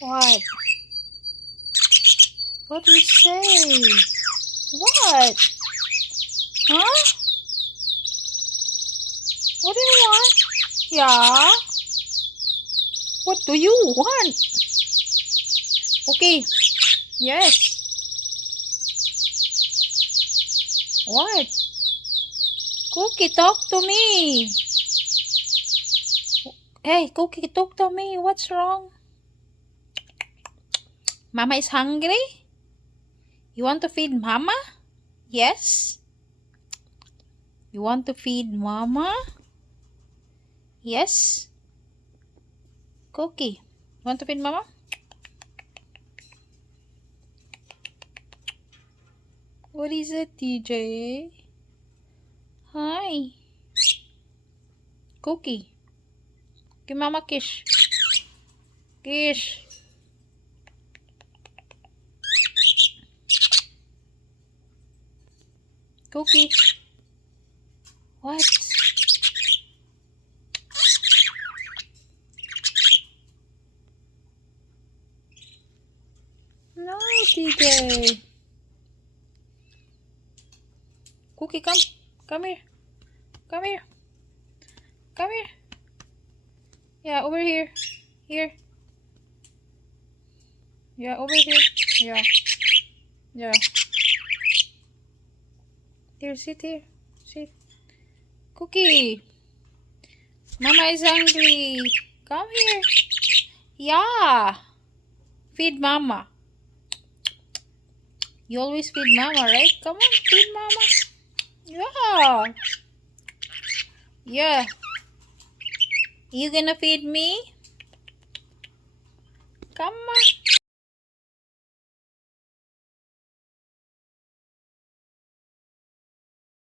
What? What do you say? What? Huh? What do you want? Yeah? What do you want? Okay. Yes. What? Cookie, talk to me. Hey, Cookie, talk to me. What's wrong? Mama is hungry? You want to feed Mama? Yes? You want to feed Mama? Yes? Cookie, want to feed Mama? What is it, TJ? Hi. Cookie. Give Mama kiss. Kiss. Cookie. What? No, TJ. Cookie, come. Come here. Come here. Come here. Yeah, over here. Here. Yeah, over here. Yeah. Yeah. Here, sit here. Sit. Cookie. Mama is hungry. Come here. Yeah. Feed Mama. You always feed Mama, right? Come on, feed Mama. Yeah. Yeah. You gonna feed me? Come on.